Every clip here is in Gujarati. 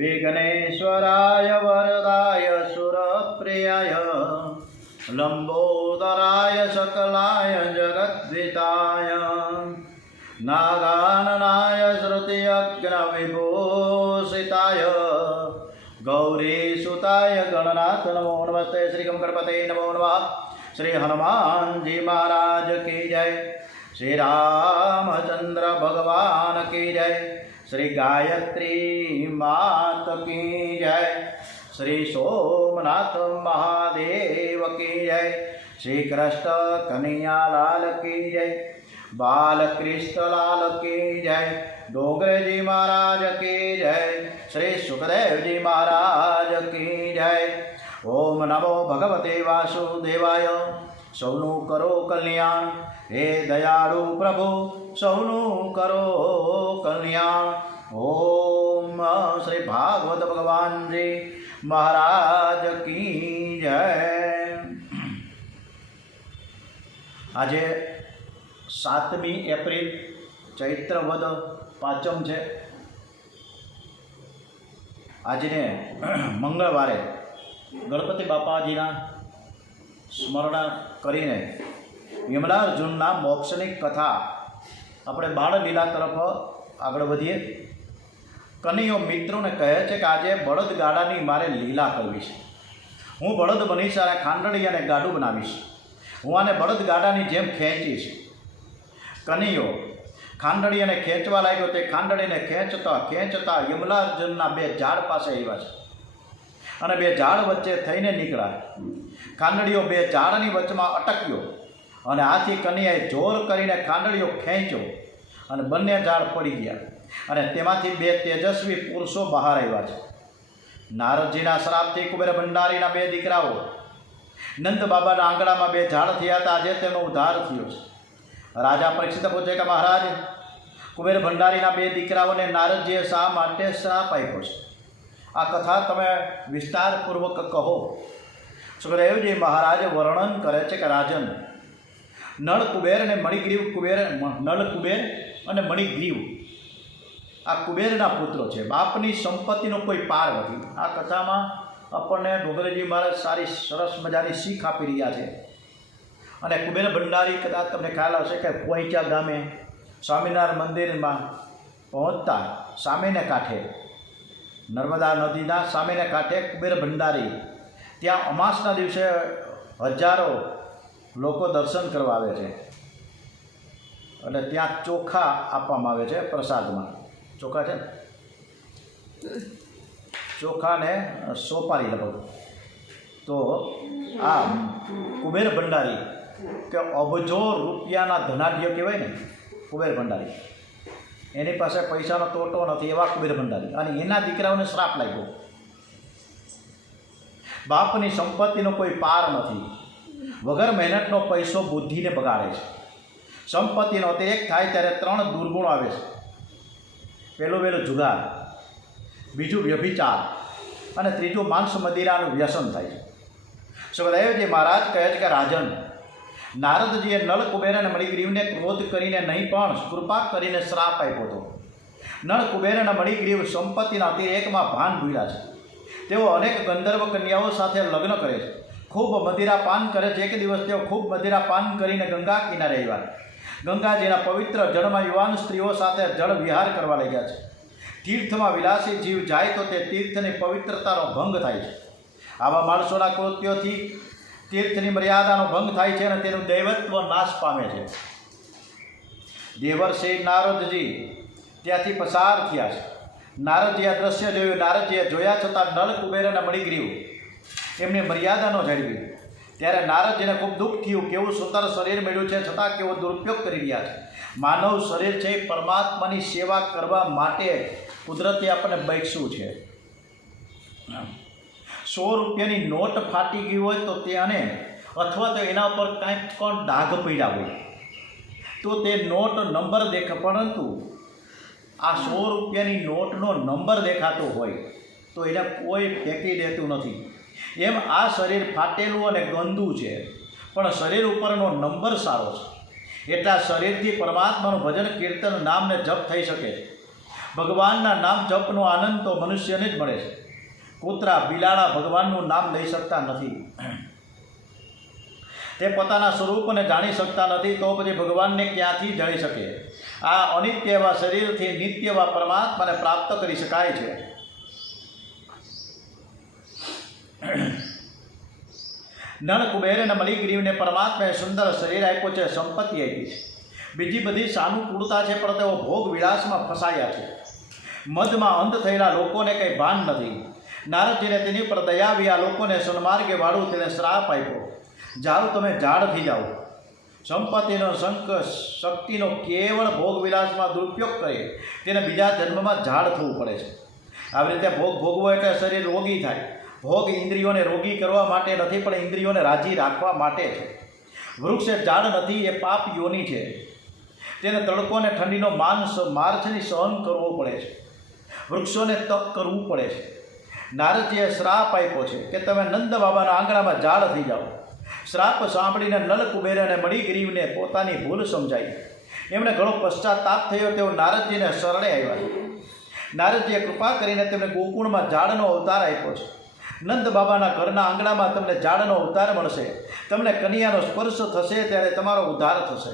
विघ्नेश्वराय वरदाय सुरप्रियाय लंबोदराय सकलाय जगद्विताय नागाननाय श्रुतियज्ञविभूषिताय गौरीसुताय गणनाथ नमो नमस्ते। श्री गणपते नमो नमः। श्री हनुमान जी महाराज की जय। श्री रामचंद्र भगवान की जय। श्री गायत्री मात की जय। श्री सोमनाथ महादेव की जय। श्री कृष्ण कन्हैया लाल की जय। बालकृष्ण लाल की जय। डोंगरे जी महाराज की जय। श्री सुखदेव जी महाराज की जय। ओम नमो भगवते वासुदेवाय। सौनु करो कल्याण हे दयाळु प्रभु, सौनु करो कल्याण। ओम श्री भागवत भगवान जी महाराज की जय। आज 7મી એપ્રિલ ચૈત્ર વદ પાંચમ છે। આજને મંગળવારે ગણપતિ બાપાજીના સ્મરણ કરીને યમલાર્જુનના મોક્ષની કથા આપણે બાળલીલા તરફ આગળ વધીએ। કનૈયો મિત્રોને કહે છે કે આજે બળદગાડાની મારે લીલા કરવી છે। હું બળદ બનીશ અને ખાંડણી અને ગાડું બનાવીશ। હું આને બળદગાડાની જેમ ખેંચીશ। કનૈયો ખાંડણી અને ખેંચવા લાગ્યો। તે ખાંડણીને ખેંચતા ખેંચતા યમલાર્જુનના 2 ઝાડ પાસે આવ્યા છે અને 2 ઝાડ વચ્ચે થઈને નીકળ્યા। ખાંડણીઓ 2 ઝાડની વચમાં અટક્યો અને આથી કનૈયાએ જોર કરીને ખાંડણીઓ ખેંચ્યો અને બંને ઝાડ પડી ગયા અને તેમાંથી 2 તેજસ્વી પુરુષો બહાર આવ્યા છે। નારદજીના શ્રાપથી કુબેર ભંડારીના 2 દીકરાઓ નંદ બાબાના આંગણામાં 2 ઝાડ થયા હતા। આજે તેનો ઉદ્ધાર થયો છે। રાજા પરીક્ષિત પૂછે કે મહારાજ, કુબેર ભંડારીના 2 દીકરાઓને નારદજીએ શા માટે શ્રાપ આપ્યો છે? આ કથા તમે વિસ્તારપૂર્વક કહો। સુખદેવજી મહારાજ વર્ણન કરે છે કે રાજન, નળ કુબેર અને મણિગ્રીવ કુબેર, નળ કુબેર અને મણિગ્રીવ આ કુબેરના પુત્રો છે। બાપની સંપત્તિનો કોઈ પાર નથી। આ કથામાં આપણને ડોંગરેજી મહારાજ સારી સરસ મજાની શીખ આપી રહ્યા છે। અને કુબેર ભંડારી કદાચ તમને ખ્યાલ હશે કે પોઈચા ગામે સ્વામિનારાયણ મંદિરમાં પહોંચતા સામેને કાંઠે, નર્મદા નદીના સામેને કાંઠે કુબેર ભંડારી, ત્યાં અમાસના દિવસે હજારો લોકો દર્શન કરવા આવે છે અને ત્યાં ચોખા આપવામાં આવે છે પ્રસાદમાં। ચોખા છે, ચોખાને સોપારી લગભગ। તો આ કુબેર ભંડારી કે અબજો રૂપિયાના ધનાઢ્ય કહેવાય ને કુબેર ભંડારી, એની પાસે પૈસાનો તોટો નથી એવા કુબેર ભંડારી, અને એના દીકરાઓને શ્રાપ લાગ્યો। બાપની સંપત્તિનો કોઈ પાર નથી। વગર મહેનતનો પૈસો બુદ્ધિને બગાડે છે। સંપત્તિનો અતિરેક થાય ત્યારે 3 દુર્ગુણો આવે છે। પહેલું જુગાર, બીજું વ્યભિચાર અને ત્રીજું માંસ મદિરાનું વ્યસન થાય છે। સુખદેવજી મહારાજ કહે છે કે રાજન, નારદજીએ નળ કુબેર અને મણિગ્રીવને ક્રોધ કરીને નહીં પણ કૃપા કરીને શ્રાપ આપ્યો હતો। નળ કુબેર અને મણિગ્રીવ સંપત્તિના અતિરેકમાં ભાન ભૂલ્યા છે। તેઓ અનેક ગંધર્વ કન્યાઓ સાથે લગ્ન કરે છે, ખૂબ મદિરાપાન કરે છે। એક દિવસ તેઓ ખૂબ મદિરાપાન કરીને ગંગા કિનારે આવ્યા। ગંગાજીના પવિત્ર જળમાં યુવાન સ્ત્રીઓ સાથે જળ વિહાર કરવા લાગ્યા છે। તીર્થમાં વિલાસી જીવ જાય તો તે તીર્થની પવિત્રતાનો ભંગ થાય છે। આવા માણસોના કૃત્યોથી તીર્થની મર્યાદાનો ભંગ થાય છે અને તેનું દૈવત્વ નાશ પામે છે। દેવર્ષિ નારદજી ત્યાંથી પસાર થયા છે। નારદજીએ આ દ્રશ્ય જોયું। નારદજીએ જોયા છતાં નળ કુબેર અને મણિગ્રીવ એમની મર્યાદા ન જાળવી। ત્યારે નારદજીને ખૂબ દુઃખ થયું। કેવું સુંદર શરીર મળ્યું છે છતાં કેવો દુરુપયોગ કરી રહ્યા છે। માનવ શરીર છે એ પરમાત્માની સેવા કરવા માટે કુદરતે આપણને બખ્યું છે। 100 રૂપિયાની નોટ ફાટી ગઈ હોય તો તેને અથવા તો એના ઉપર કાંઈક પણ ડાઘ પડ્યા હોય તો તે નોટ નંબર દેખે, પરંતુ આ 100 રૂપિયાની નોટનો નંબર દેખાતો હોય તો એને કોઈ ફેંકી દેતું નથી। એમ આ શરીર ફાટેલું અને ગંદુ છે, પણ શરીર ઉપરનો નંબર સારો છે। એટલા શરીરથી પરમાત્માનું ભજન કીર્તન નામને જપ થઈ શકે છે। ભગવાનના નામ જપનો આનંદ તો મનુષ્યને જ મળે છે. કૂતરા બિલાડા ભગવાનનું નામ લઈ શકતા નથી. તે પોતાના સ્વરૂપને જાણી શકતા નથી, તો પછી ભગવાનને ક્યાંથી જાણી શકે? આ અનિત્ય એવા શરીરથી નિત્ય એવા પરમાત્માને પ્રાપ્ત કરી શકાય છે. નળ કુબેરને મણિગ્રીવને પરમાત્માએ સુંદર શરીર આપ્યો છે, સંપત્તિ આપી છે, બીજી બધી સાનુકૂળતા છે, પણ તેઓ ભોગ વિલાસમાં ફસાયા છે. મદમાં અંધ થયેલા લોકોને કંઈ ભાન નથી. નારદજીને તેની પર દયા આવી આ લોકોને સન્માર્ગે વાળું તેને શ્રાપ આપ્યો. જાઓ, તમે ઝાડ થઈ જાઓ. સંપત્તિનો શક્તિનો કેવળ ભોગ વિલાસમાં દુરુપયોગ કરે તેને બીજા જન્મમાં ઝાડ થવું પડે છે. આવી રીતે ભોગ ભોગવો એટલે શરીર રોગી થાય. ભોગ ઇન્દ્રિયોને રોગી કરવા માટે નથી, પણ ઇન્દ્રિયોને રાજી રાખવા માટે છે. વૃક્ષ એ ઝાડ નથી, એ પાપ યોની છે. તેને તડકો અને ઠંડીનો માર્ચની સહન કરવો પડે છે. વૃક્ષોને તપ કરવું પડે છે. નારદજીએ શ્રાપ આપ્યો છે કે તમે નંદ બાબાના આંગણામાં ઝાડ થઈ જાઓ. શ્રાપ સાંભળીને નળ કુબેર અને મણિગ્રીવને પોતાની ભૂલ સમજાઈ. એમણે ઘણો પશ્ચાતાપ થયો. તેઓ નારદજીને શરણે આવ્યા. નારદજીએ કૃપા કરીને તેમને ગોકુળમાં ઝાડનો અવતાર આપ્યો છે. નંદ બાબાના ઘરના આંગણામાં તમને ઝાડનો અવતાર મળશે. તમને કન્યાનો સ્પર્શ થશે ત્યારે તમારો ઉદ્ધાર થશે.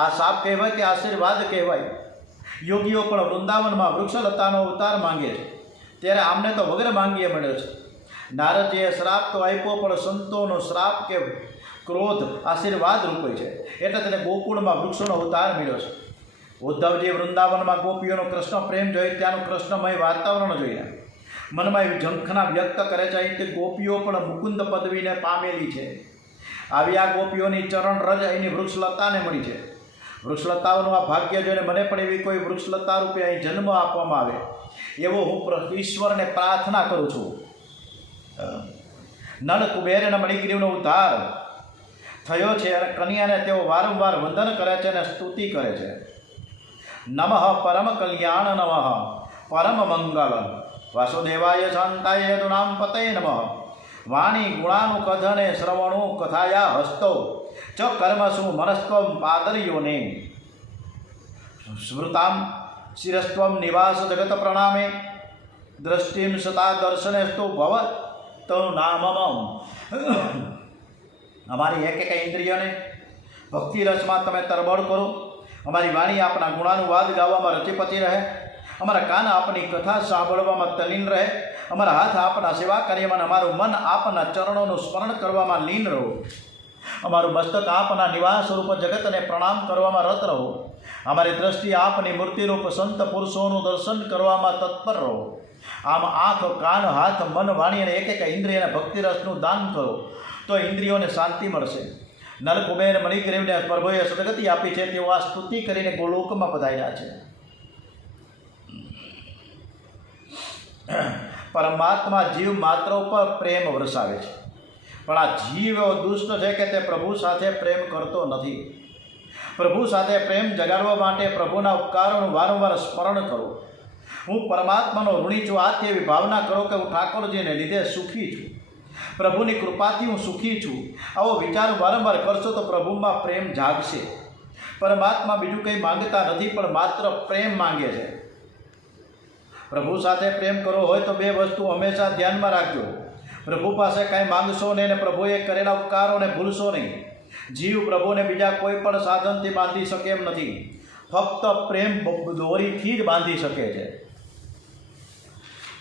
આ શાપ કહેવાય કે આશીર્વાદ કહેવાય? યોગીઓ પણ વૃંદાવનમાં વૃક્ષલતાનો અવતાર માંગે છે, ત્યારે આમને તો વગર માંગીએ મળ્યો છે. નારદજીએ શ્રાપ તો આપ્યો, પણ સંતોનો શ્રાપ કે ક્રોધ આશીર્વાદ રૂપે છે, એટલે તેને ગોકુળમાં વૃક્ષોનો અવતાર મળ્યો છે. ઉદ્ધવજી વૃંદાવનમાં ગોપીઓનો કૃષ્ણ પ્રેમ જોઈ ત્યાંનું કૃષ્ણમય વાતાવરણ જોઈને મનમાં એવી ઝંખના વ્યક્ત કરે છે કે ગોપીઓ પણ મુકુંદ પદવીને પામેલી છે. આવી આ ગોપીઓની ચરણ રજ અહીંની વૃક્ષલતાને મળી છે. વૃક્ષલતાઓનું આ ભાગ્ય જોઈને મને પણ એવી કોઈ વૃક્ષલતા રૂપે અહીં જન્મ આપવામાં આવે એવો હું ઈશ્વરને પ્રાર્થના કરું છું. નળ કુબેર અને મણિગ્રીવનો ઉદ્ધાર થયો છે અને કન્યાને તેઓ વારંવાર વંદન કરે છે અને સ્તુતિ કરે છે. નમઃ પરમ કલ્યાણ, નમઃ પરમ મંગલ, વાસુદેવાય શાંતાય યદુનામ પતય નમઃ. વાણી ગુણાનુકથને શ્રવણો કથાયા હસ્તો ચ કર્મસુ મનસ્ત્વમ પાદર્યોને સ્મૃતામ શિરસ્ત્વમ નિવાસ જગત પ્રણામે દ્રષ્ટિમ સતા દર્શનેસ્તુ ભવ તનું નામમ. અમારી એક ઇન્દ્રિયોને ભક્તિ રસમાં તમે તરબડ કરો. અમારી વાણી આપના ગુણાનુવાદ ગાવામાં રચીપતિ રહે. અમારા કાન આપની કથા સાંભળવામાં તલીન રહે. અમારા હાથ આપના સેવા કાર્યમાં, અમારું મન આપના ચરણોનું સ્મરણ કરવામાં લીન રહો. અમારું મસ્તક આપના નિવાસ રૂપ જગતને પ્રણામ કરવામાં રત રહો. અમારી દ્રષ્ટિ આપની મૂર્તિરૂપ સંત પુરુષોનું દર્શન કરવામાં તત્પર રહો. આમ આંખ, કાન, હાથ, મન, વાણી અને એક ઇન્દ્રિયને ભક્તિરસનું દાન કરો તો ઇન્દ્રિયોને શાંતિ મળશે. નળ કુબેર મણિગ્રીવને પ્રભુએ સદગતિ આપી છે. તેઓ આ સ્તુતિ કરીને ગોલોકમાં પધાર્યા છે. પરમાત્મા જીવ માત્ર ઉપર પ્રેમ વરસાવે છે, પણ આ જીવ એવો દુષ્ટ છે કે તે પ્રભુ સાથે પ્રેમ કરતો નથી. પ્રભુ સાથે પ્રેમ જગાડવા માટે પ્રભુના ઉપકારોનું વારંવાર સ્મરણ કરો. હું પરમાત્માનો ઋણી છું, આથી એવી ભાવના કરો કે હું ઠાકોરજીને લીધે સુખી છું, પ્રભુની કૃપાથી હું સુખી છું. આવો વિચાર વારંવાર કરશો તો પ્રભુમાં પ્રેમ જાગશે. પરમાત્મા બીજું કંઈ માંગતા નથી, પણ માત્ર પ્રેમ માંગે છે. પ્રભુ સાથે પ્રેમ કરવો હોય તો બે વસ્તુ હંમેશા ધ્યાનમાં રાખજો. પ્રભુ પાસે કાંઈ માંગશો નહીં અને પ્રભુએ કરેલા ઉપકારોને ભૂલશો નહીં. જીવ પ્રભુને બીજા કોઈ પણ સાધનથી બાંધી શકે એમ નથી, ફક્ત પ્રેમ દોરીથી જ બાંધી શકે છે.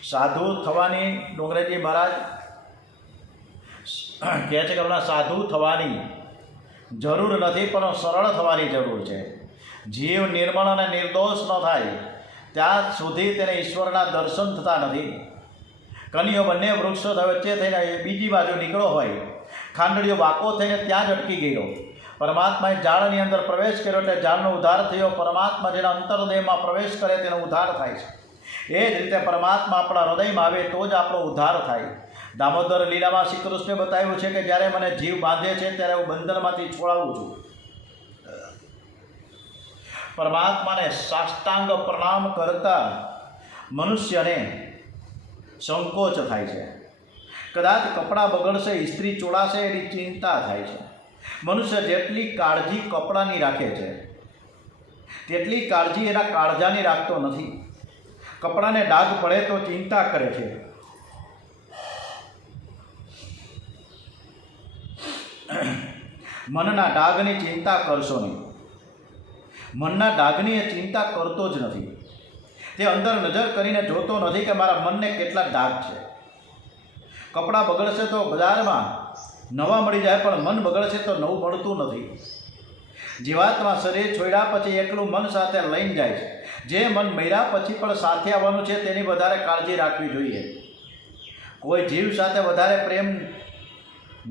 સાધુ થવાની ડોંગરેજી મહારાજ કહે છે કે હમણાં સાધુ થવાની જરૂર નથી, પણ સરળ થવાની જરૂર છે. જીવ નિર્મળ અને નિર્દોષ ન થાય ત્યાં સુધી તેને ઈશ્વરના દર્શન થતા નથી. કનીઓ બંને વૃક્ષો વચ્ચે થઈને બીજી બાજુ નીકળો હોય, ખાંડડીઓ વાંકો થઈને ત્યાં જ અટકી ગયો. પરમાત્માએ ઝાડની અંદર પ્રવેશ કર્યો એટલે ઝાડનો ઉદ્ધાર થયો. પરમાત્મા જેના અંતરદેહમાં પ્રવેશ કરે તેનો ઉદ્ધાર થાય છે. એ જ રીતે પરમાત્મા આપણા હૃદયમાં આવે તો જ આપણો ઉદ્ધાર થાય. દામોદર લીલામાં શ્રી કૃષ્ણે બતાવ્યું છે કે જ્યારે મને જીવ બાંધે છે ત્યારે હું બંધનમાંથી છોડાવું છું. પરમાત્માને સાષ્ટાંગ પ્રણામ કરતા મનુષ્યને સંકોચ થાય છે. કદાચ કપડાં બગડશે, ઇસ્ત્રી ચોડાશે એની ચિંતા થાય છે. મનુષ્ય જેટલી કાળજી કપડાની રાખે છે તેટલી કાળજી એના કાળજાની રાખતો નથી. કપડાને ડાઘ પડે તો ચિંતા કરે છે, મનના ડાઘની ચિંતા કરશો નહીં. મનના ડાઘની એ ચિંતા કરતો જ નથી. તે અંદર નજર કરીને જોતો નથી કે મારા મનને કેટલા ડાઘ છે. કપડાં બગડશે તો બજારમાં નવા મળી જાય, પણ મન બગડશે તો નવું મળતું નથી. જીવાત્મા શરીર છોડ્યા પછી એકલું મન સાથે લઈને જાય છે. જે મન મર્યા પછી પણ સાથે આવવાનું છે તેની વધારે કાળજી રાખવી જોઈએ. કોઈ જીવ સાથે વધારે પ્રેમ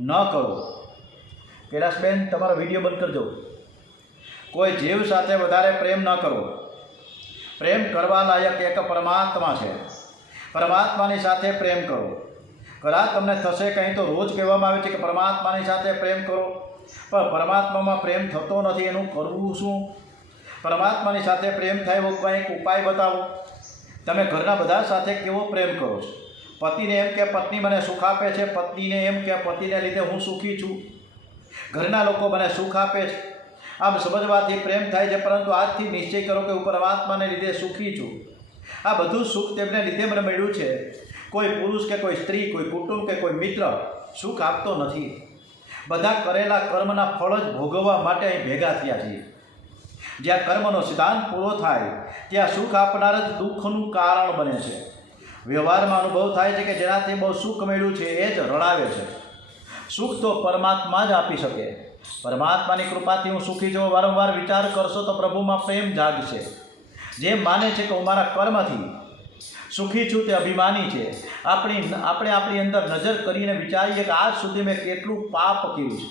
ન કરો. કૈલાસબેન, તમારો વિડીયો બંધ કરજો. કોઈ જીવ સાથે વધારે પ્રેમ ન કરો. પ્રેમ કરવા લાયક એક પરમાત્મા છે. પરમાત્માની સાથે પ્રેમ કરો. કદાચ તમને થશે કંઈ તો રોજ કહેવામાં આવે છે કે પરમાત્માની સાથે પ્રેમ કરો, પણ પરમાત્મામાં પ્રેમ થતો નથી. એનું કરવું શું? પરમાત્માની સાથે પ્રેમ થાય એવો કંઈક ઉપાય બતાવો. તમે ઘરના બધા સાથે કેવો પ્રેમ કરો છો? પતિને એમ કે પત્ની મને સુખ આપે છે, પત્નીને એમ કે પતિને લીધે હું સુખી છું, ઘરના લોકો મને સુખ આપે છે. આમ સમજવાથી પ્રેમ થાય છે, પરંતુ આજથી નિશ્ચય કરો કે હું પરમાત્માને લીધે સુખી છું. આ બધું સુખ તેમને લીધે મને મળ્યું છે. કોઈ પુરુષ કે કોઈ સ્ત્રી, કોઈ કુટુંબ કે કોઈ મિત્ર સુખ આપતો નથી. બધા કરેલા કર્મના ફળ જ ભોગવવા માટે અહીં ભેગા થયા છીએ. જ્યાં કર્મનો સિદ્ધાંત પૂરો થાય ત્યાં સુખ આપનાર જ દુઃખનું કારણ બને છે. વ્યવહારમાં અનુભવ થાય છે કે જેનાથી બહુ સુખ મળ્યું છે એ જ રડાવે છે. સુખ તો પરમાત્મા જ આપી શકે. પરમાત્માની કૃપાથી હું સુખી છું. વારંવાર વિચાર કરશો તો પ્રભુમાં પ્રેમ જાગશે. જે માને છે કે હું મારા કર્મથી સુખી છું તે અભિમાની છે. આપણે આપણી અંદર નજર કરીને વિચારીએ કે આજ સુધી મેં કેટલું પાપ કર્યું છે,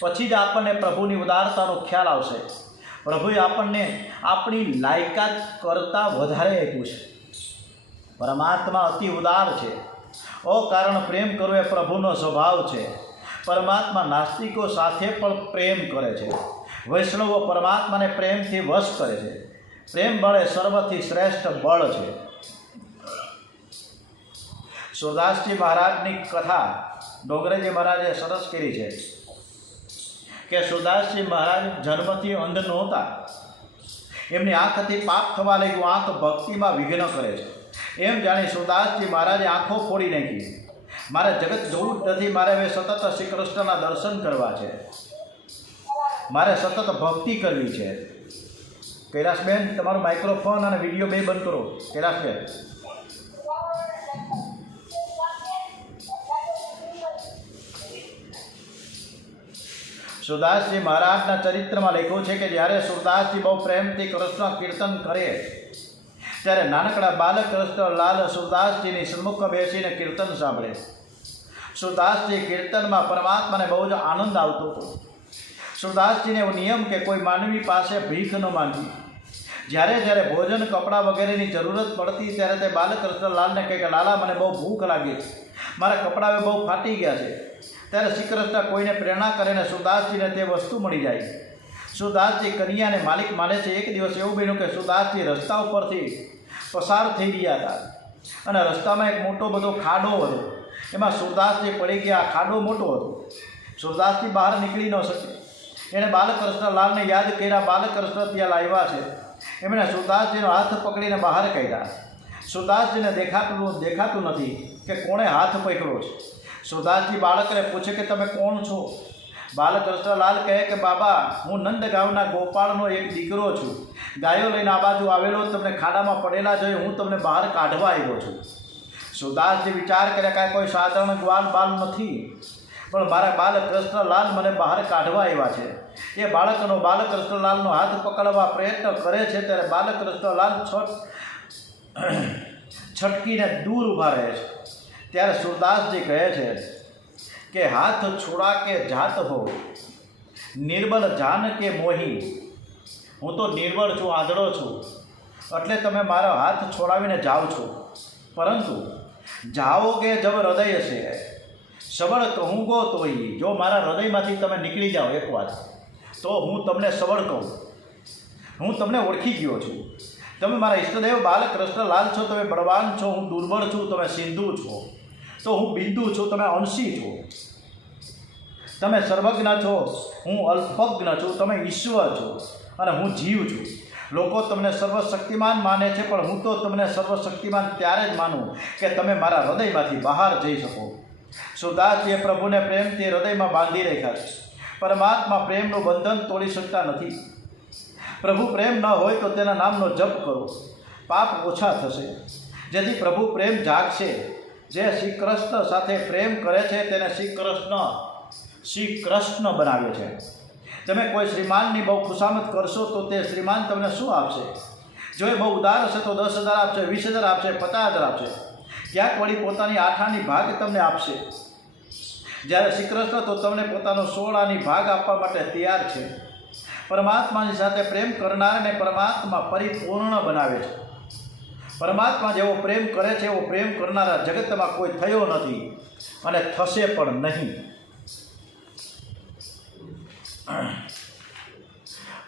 પછી જ આપણને પ્રભુની ઉદારતાનો ખ્યાલ આવશે. પ્રભુએ આપણને આપણી લાયકાત કરતાં વધારે આપ્યું છે. પરમાત્મા અતિ ઉદાર છે. અકારણ પ્રેમ કરવો એ પ્રભુનો સ્વભાવ છે. પરમાત્મા નાસ્તિકો સાથે પણ પ્રેમ કરે છે. વૈષ્ણવો પરમાત્માને પ્રેમથી વશ કરે છે. પ્રેમ બળ એ સર્વથી શ્રેષ્ઠ બળ છે. સુરદાસજી મહારાજની કથા ડોંગરેજી મહારાજે સરસ કરી છે કે સુરદાસજી મહારાજ જન્મથી અંધ નહોતા. એમની આંખથી પાપ થવા લાગ્યું. આંખ ભક્તિમાં વિઘ્ન કરે છે. એમ જાણી સુરદાસજી મહારાજે આંખો ફોડી નાખી. મારે જગત જોવું જ નથી, મારે હવે સતત શ્રી કૃષ્ણના દર્શન કરવા છે, મારે સતત ભક્તિ કરવી છે. કૈલાસબેન, તમારું માઇક્રોફોન અને વિડીયો બે બંધ કરો. કૈલાસબેન, સુરદાસજી મહારાજના ચરિત્રમાં લખ્યું છે કે જ્યારે સુરદાસજી બહુ પ્રેમથી કૃષ્ણ કીર્તન કરે ત્યારે નાનકડા બાલક કૃષ્ણલાલ સુરદાસજીની સન્મુખ બેસીને કીર્તન સાંભળે. સુરદાસજી કીર્તનમાં પરમાત્માને બહુ જ આનંદ આવતો હતો. સુરદાસજીને એવો નિયમ કે કોઈ માનવી પાસે ભીખ ન માંગી. જ્યારે ભોજન, કપડાં વગેરેની જરૂરત પડતી ત્યારે તે બાલક કૃષ્ણલાલને કહે કે લાલા, મને બહુ ભૂખ લાગી છે, મારા કપડાં બહુ ફાટી ગયા છે. ત્યારે શ્રી કૃષ્ણ કોઈને પ્રેરણા કરીને સુરદાસજીને તે વસ્તુ મળી જાય. સુરદાસજી કન્યાને માલિક માને છે. એક દિવસ એવું બન્યું કે સુરદાસજી રસ્તા ઉપરથી પસાર થઈ રહ્યા હતા અને રસ્તામાં એક મોટો બધો ખાડો હતો. એમાં સુરદાસજી પડી ગયા. ખાડો મોટો હતો. સુરદાસજી બહાર નીકળી ન શકે. એણે બાલકૃષ્ણલાલને યાદ કર્યા. બાલકૃષ્ણ ત્યાં લાવ્યા છે. એમણે સુરદાસજીનો હાથ પકડીને બહાર કાઢ્યા. સુરદાસજીને દેખાતું નથી કે કોણે હાથ પકડ્યો છે. સુરદાસજી બાળકને પૂછે કે તમે કોણ છો? બાલકૃષ્ણલાલ કહે કે બાબા, હું નંદગાંવના ગોપાળનો એક દીકરો છું. ગાયો લઈને આ બાજુ આવેલો, તમને ખાડામાં પડેલા જોઈ હું તમને બહાર કાઢવા આવ્યો છું. સુરદાસજી વિચાર કર્યા કે કોઈ સાધારણ ગ્વાલ બાલ નથી, પણ મારા બાલકૃષ્ણલાલ મને બહાર કાઢવા આવ્યા છે. એ બાલકૃષ્ણલાલનો હાથ પકડવા પ્રયત્ન કરે છે ત્યારે બાલકૃષ્ણલાલ છટકીને દૂર ઊભા રહે છે. ત્યારે સુરદાસજી કહે છે કે હાથ છોડા કે જાત હો, નિર્બલ જાન કે મોહી. હું તો નિર્બળ છું, આંધળો છું, એટલે તમે મારો હાથ છોડાવીને જાઓ છો. પરંતુ જાઓગે જબ હૃદય છે, સબળ કહુંગો તોય. જો મારા હૃદયમાંથી તમે નીકળી જાઓ એકવાર, તો હું તમને સબળ કહું. હું તમને ઓળખી ગયો છું. તમે મારા ઈષ્ટદેવ બાલકૃષ્ણલાલ છો. તમે બળવાન છો, હું દુર્બળ છું. તમે સિંધુ છો, તો હું બિંદુ છું. તમે અંશી છો. તમે સર્વજ્ઞ છો, હું અલ્પજ્ઞ છું. તમે ઈશ્વર છો અને હું જીવ છું. લોકો તમને સર્વશક્તિમાન માને છે, પણ હું તો તમને સર્વશક્તિમાન ત્યારે જ માનું કે તમે મારા હૃદયમાંથી બહાર જઈ શકો. સુરદાસજીએ પ્રભુને પ્રેમથી હૃદયમાં બાંધી રાખ્યા છે. પરમાત્મા પ્રેમનું બંધન તોડી શકતા નથી. પ્રભુ પ્રેમ ન હોય તો તેના નામનો જપ કરો, પાપ ઓછા થશે. જેથી પ્રભુ પ્રેમ જાગશે. જે શ્રી કૃષ્ણ સાથે પ્રેમ કરે છે તેને શ્રી કૃષ્ણ બનાવે છે. તમે કોઈ શ્રીમાનની બહુ ખુશામત કરશો તો તે શ્રીમાન તમને શું આપશે? જો એ બહુ ઉદાર હશે તો 10,000 આપશે, 20,000 આપશે, 50,000 આપશે. ક્યાંક વળી પોતાની 8 આની ભાગ તમને આપશે. જ્યારે શ્રી કૃષ્ણ તો તમને પોતાનો 16 આની ભાગ આપવા માટે તૈયાર છે. પરમાત્માની સાથે પ્રેમ કરનારને પરમાત્મા પરિપૂર્ણ બનાવે છે. પરમાત્મા જેવો પ્રેમ કરે છે એવો પ્રેમ કરનારા જગતમાં કોઈ થયો નથી અને થશે પણ નહીં.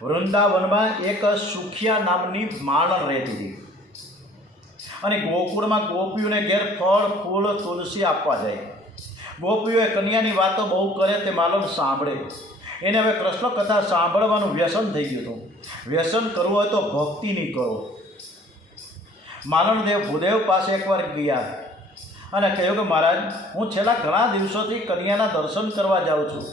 વૃંદાવનમાં એક સુખિયા નામની માણસ રહેતી હતી અને ગોકુળમાં ગોપીઓને ઘેર ફળ ફૂલ તુલસી આપવા જાય. ગોપીઓએ કન્યાની વાતો બહુ કરે તે માલન સાંભળે. એને હવે કૃષ્ણ કથા સાંભળવાનું વ્યસન થઈ ગયું હતું. વ્યસન કરવું હોય તો ભક્તિની કરો. માલણદેવ ભૂદેવ પાસે એકવાર ગયા અને કહ્યું કે મહારાજ, હું છેલ્લા ઘણા દિવસોથી કન્યાના દર્શન કરવા જાઉં છું,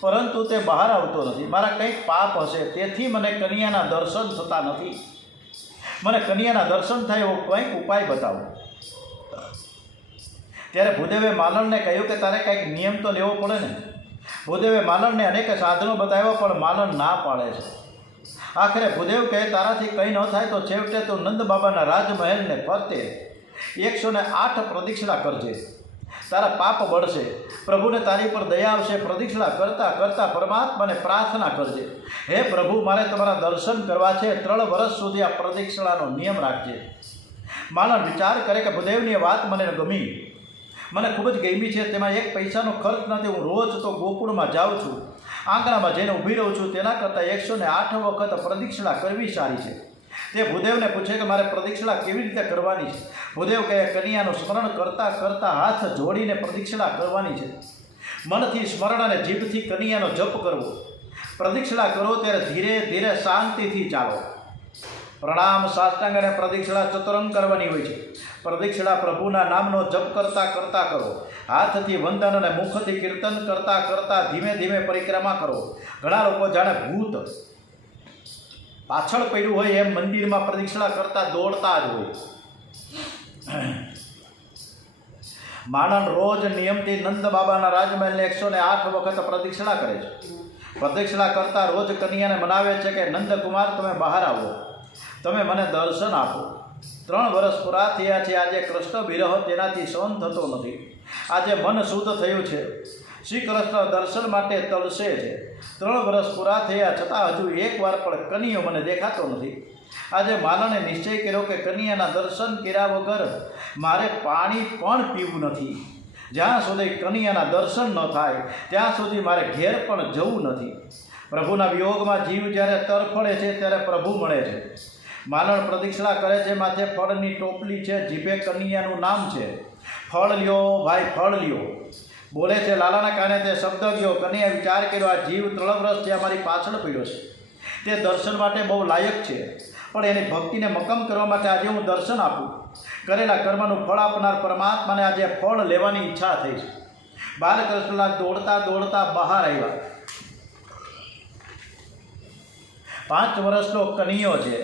પરંતુ તે બહાર આવતો નથી. મારા કંઈક પાપ હશે, તેથી મને કન્યાના દર્શન થતા નથી. મને કન્યાના દર્શન થાય એવો કંઈક ઉપાય બતાવો. ત્યારે ભૂદેવે માલણને કહ્યું કે તારે કંઈક નિયમ તો લેવો પડે ને. ભૂદેવે માલણને અનેક સાધનો બતાવ્યા, પણ માલણ ના પાડે છે. આખરે ભૂદેવ કહે તારાથી કંઈ ન થાય તો છેવટે તો નંદ બાબાના રાજમહેલને ફરતે 108 પ્રદક્ષિણા કરજે. તારા પાપ બળશે, પ્રભુને તારી પર દયા આવશે. પ્રદક્ષિણા કરતાં કરતાં પરમાત્માને પ્રાર્થના કરજે, હે પ્રભુ, મારે તમારા દર્શન કરવા છે. 3 વર્ષ સુધી આ પ્રદક્ષિણાનો નિયમ રાખજે. માલણ વિચાર કરે કે ભૂદેવની વાત મને ગમી, મને ખૂબ જ ગમી છે. તેમાં 1 પૈસાનો ખર્ચ નથી. હું રોજ તો ગોકુળમાં જાઉં છું, આંગણામાં જઈને ઊભી રહું છું. તેના કરતાં 108 વખત પ્રદક્ષિણા કરવી સારી છે. તે ભૂદેવને પૂછે કે મારે પ્રદક્ષિણા કેવી રીતે કરવાની છે? ભૂદેવ કહે કન્યાનું સ્મરણ કરતાં કરતાં હાથ જોડીને પ્રદક્ષિણા કરવાની છે. મનથી સ્મરણ અને જીભથી કન્યાનો જપ કરવો. પ્રદક્ષિણા કરો ત્યારે ધીરે ધીરે શાંતિથી ચાલો. પ્રણામ, સાષ્ટાંગ અને પ્રદક્ષિણા ચતુરંગ કરવાની હોય છે. પ્રદક્ષિણા પ્રભુના નામનો જપ કરતાં કરતાં કરો. હાથથી વંદન અને મુખથી કીર્તન કરતાં કરતાં ધીમે ધીમે પરિક્રમા કરો. ઘણા લોકો જાણે ભૂત પાછળ પડ્યું હોય એમ મંદિરમાં પ્રદક્ષિણા કરતાં દોડતા જ હોય. માણસ રોજ નિયમથી નંદ બાબાના રાજમહેલને 108 વખત પ્રદક્ષિણા કરે છે. પ્રદક્ષિણા કરતાં રોજ કન્યાને મનાવે છે કે નંદકુમાર, તમે બહાર આવો, તમે મને દર્શન આપો. 3 વર્ષ પૂરા થયા છે. આજે કૃષ્ણ વિરહ તેનાથી સહન થતો નથી. આજે મન શુદ્ધ થયું છે. શ્રી કૃષ્ણ દર્શન માટે તલસે છે. 3 વર્ષ પૂરા થયા છતાં હજુ એકવાર પણ કન્યો મને દેખાતો નથી. આજે માલણે નિશ્ચય કર્યો કે કન્યાના દર્શન કર્યા વગર મારે પાણી પણ પીવું નથી. જ્યાં સુધી કન્યાના દર્શન ન થાય ત્યાં સુધી મારે ઘેર પણ જવું નથી. પ્રભુના વિયોગમાં જીવ જ્યારે તરફડે છે ત્યારે પ્રભુ મળે છે. માલણ પ્રદક્ષિણા કરે છે. માથે ફળની ટોપલી છે, જીભે કન્યાનું નામ છે. ફળ લ્યો ભાઈ, ફળ લ્યો બોલે છે. લાલાના કારણે તે શબ્દ ગયો. કન્યાએ વિચાર કર્યો, આ જીવ 3 વર્ષથી અમારી પાછળ પડ્યો છે. તે દર્શન માટે બહુ લાયક છે, પણ એની ભક્તિને મક્કમ કરવા માટે આજે હું દર્શન આપું. કરેલા કર્મનું ફળ આપનાર પરમાત્માને આજે ફળ લેવાની ઈચ્છા થઈ છે. બાલકૃષ્ણલાલ દોડતા દોડતા બહાર આવ્યા. 5 વર્ષનો કન્યો છે.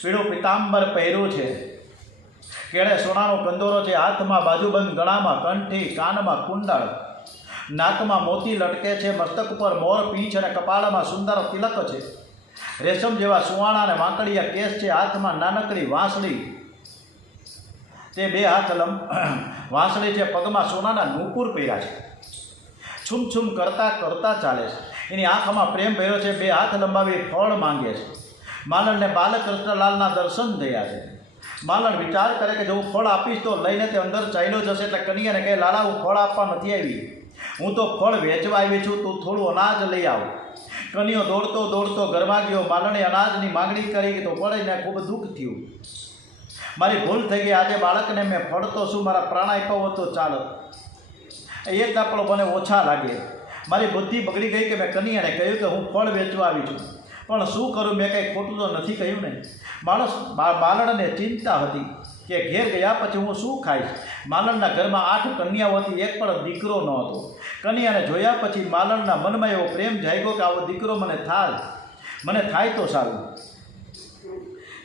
પીળું પિતાંબર પહેર્યું છે. કેળે સોનાનો કંદોરો છે. હાથમાં બાજુબંધ, ગળામાં કંઠી, કાનમાં કુંડળ, નાકમાં મોતી લટકે છે. મસ્તક ઉપર મોર પીંછ અને કપાળમાં સુંદર તિલક છે. રેશમ જેવા સુવાણા અને વાંકડિયા કેસ છે. હાથમાં નાનકડી વાંસળી, તે 2 હાથ વાંસળી છે. પગમાં સોનાના નૂપુર પહેર્યા છે. છૂમછૂમ કરતાં કરતાં ચાલે છે. એની આંખમાં પ્રેમ ભર્યો છે. 2 હાથ લંબાવી ફળ માંગે છે. માલણને બાલકૃષ્ણલાલના દર્શન થયા છે. માલણ વિચાર કરે કે જો હું ફળ આપીશ તો લઈને તે અંદર ચાલ્યો જશે. એટલે કન્યાને કહે, લાલા, હું ફળ આપવા નથી આવી, હું તો ફળ વેચવા આવી છું. તું થોડું અનાજ લઈ આવ. કન્યો દોડતો દોડતો ઘરમાં ગયો. માલણે અનાજની માગણી કરી તો પડીને ખૂબ દુઃખ થયું. મારી ભૂલ થઈ ગઈ. આજે બાળકને મેં ફળ તો શું, મારા પ્રાણ આપ્યો હોત તો ચાલત. એક દાપડો મને ઓછા લાગે. મારી બુદ્ધિ બગડી ગઈ કે મેં કન્યાને કહ્યું કે હું ફળ વેચવા આવી છું. પણ શું કરું, મેં કંઈ ખોટું તો નથી કહ્યું ને. માલણને ચિંતા હતી કે ઘેર ગયા પછી હું શું ખાઈશ. માલણના ઘરમાં 8 કન્યાઓ હતી, એક પણ દીકરો ન હતો. કન્યાને જોયા પછી માલણના મનમાં એવો પ્રેમ જાગ્યો કે આવો દીકરો મને થાય તો સારું.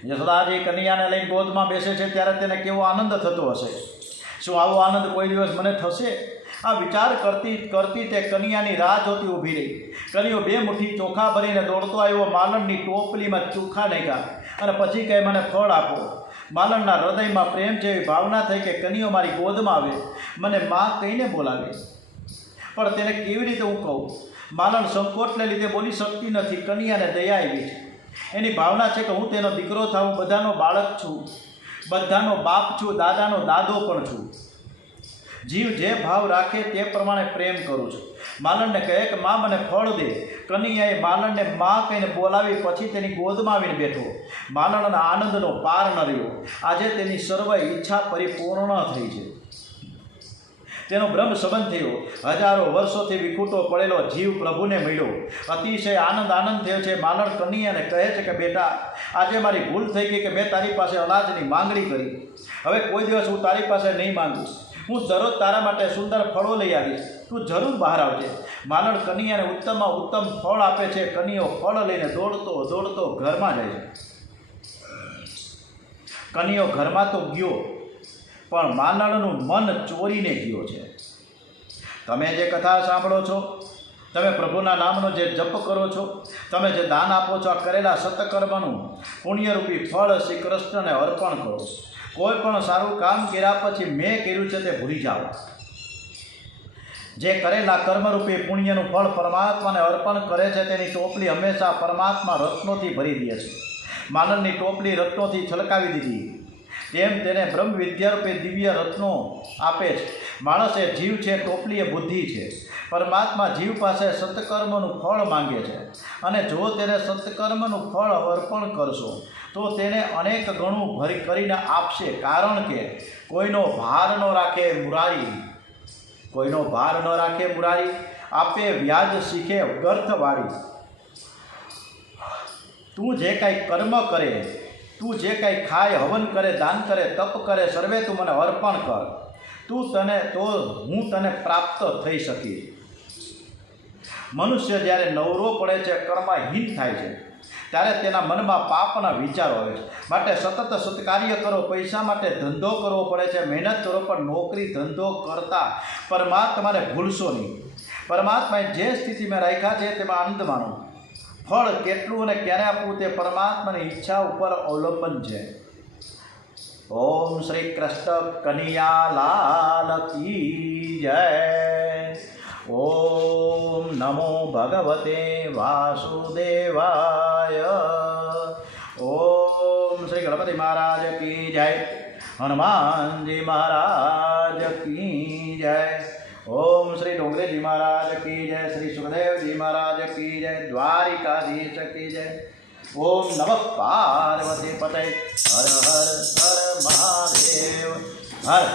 યશોદાજી કન્યાને લઈને ગોદમાં બેસે છે ત્યારે તેને કેવો આનંદ થતો હશે. શું આવો આનંદ કોઈ દિવસ મને થશે? આ વિચાર કરતી તે કન્યાની રાહ જોતી ઊભી રહી. કન્યો 2 મુઠ્ઠી ચોખા ભરીને દોડતો આવ્યો, માલણની ટોપલીમાં ચોખા નાખ્યા અને પછી કહે મને ફળ આપો. માલણના હૃદયમાં પ્રેમ જેવી ભાવના થઈ કે કન્યો મારી ગોદમાં આવે, મને માં કહીને બોલાવે. પણ તેને કેવી રીતે હું કહું? માલણ સંકોચને લીધે બોલી શકતી નથી. કન્યાને દયા આવી છે. એની ભાવના છે કે હું તેનો દીકરો થાઉં, બધાનો બાળક છું, બધાનો બાપ છું, દાદાનો દાદો પણ છું. જીવ જે ભાવ રાખે તે પ્રમાણે પ્રેમ કરું છું. માલણને કહે કે માં મને ફળ દે. કનૈયાએ માલણને માં કહીને બોલાવી પછી તેની ગોદમાં આવીને બેઠો. માલણના આનંદનો પાર ન રહ્યો. આજે તેની સર્વ ઈચ્છા પરિપૂર્ણ થઈ છે. તેનો બ્રહ્મ સંબંધ થયો. હજારો વર્ષોથી વિખૂટો પડેલો જીવ પ્રભુને મળ્યો. અતિશય આનંદ થયો છે. માલણ કનૈયાને કહે છે કે બેટા, આજે મારી ભૂલ થઈ ગઈ કે મેં તારી પાસે અનાજની માંગણી કરી. હવે કોઈ દિવસ હું તારી પાસે નહીં માંગું. હું દરરોજ તારા માટે સુંદર ફળો લઈ આવીશ. તું જરૂર બહાર આવજે. માલણ કનૈયાને ઉત્તમમાં ઉત્તમ ફળ આપે છે. કનૈયો ફળ લઈને દોડતો ઘરમાં જાય છે. કનૈયો ઘરમાં તો ગયો, પણ માલણનું મન ચોરીને ગયો છે. તમે જે કથા સાંભળો છો, તમે પ્રભુના નામનો જે જપ કરો છો, તમે જે દાન આપો છો, આ કરેલા સત્કર્મનું પુણ્યરૂપી ફળ શ્રી કૃષ્ણને અર્પણ કરો. કોઈ પણ સારું કામ કર્યા પછી મેં કર્યું છે તે ભૂલી જાઓ. જે કરેલા કર્મરૂપી પુણ્યનું ફળ પરમાત્માને અર્પણ કરે છે તેની ટોપલી હંમેશા પરમાત્મા રત્નોથી ભરી દે છે. માલણની ટોપલી રત્નોથી છલકાવી દીધી, તેમ તેને બ્રહ્મ વિદ્યારૂપે દિવ્ય રત્નો આપે છે. માણસ એ જીવ છે, ટોપલી એ બુદ્ધિ છે. પરમાત્મા જીવ પાસે સત્કર્મનું ફળ માંગે છે, અને જો તેને સત્કર્મનું ફળ અર્પણ કરશો તો તેને અનેક ગણું ભરી કરીને આપશે. કારણ કે કોઈનો ભાર ન રાખે મુરારી, કોઈનો ભાર ન રાખે મુરારી, આપે વ્યાજ શીખે ગર્થવાળી. તું જે કાંઈ કર્મ કરે, તું જે કાંઈ ખાય, હવન કરે, દાન કરે, તપ કરે, સર્વે તું મને અર્પણ કર. તો હું તને પ્રાપ્ત થઈ શકી. મનુષ્ય જ્યારે નવરો પડે છે, કર્મહીન થાય છે, ત્યારે તેના મનમાં પાપના વિચારો આવે છે. માટે સતત સત્કાર્ય કરો. પૈસા માટે ધંધો કરવો પડે છે, મહેનત કરો, પણ નોકરી ધંધો કરતા પરમાત્માને ભૂલશો નહીં. પરમાત્માએ જે સ્થિતિમાં રાખ્યા છે તેમાં આનંદ માનો. ફળ કેટલું અને ક્યારે આપવું તે પરમાત્માની ઈચ્છા ઉપર અવલંબન છે. ઓમ શ્રી કૃષ્ણ કનૈયા લાલ કી જય. ઓમ નમો ભગવતે વાસુદેવાય. ઓમ શ્રી ગણપતિ મહારાજ કી જય. હનુમાનજી મહારાજ કી જય. ઓમ શ્રી ડોંગરેજી મહારાજ કી જય. શ્રી સુખદેવજી મહારાજ કી જય. દ્વારિકાધીશ કી જય. ઓમ નમઃ પાર્વતી પતય. હર હર હર મહાદેવ. હર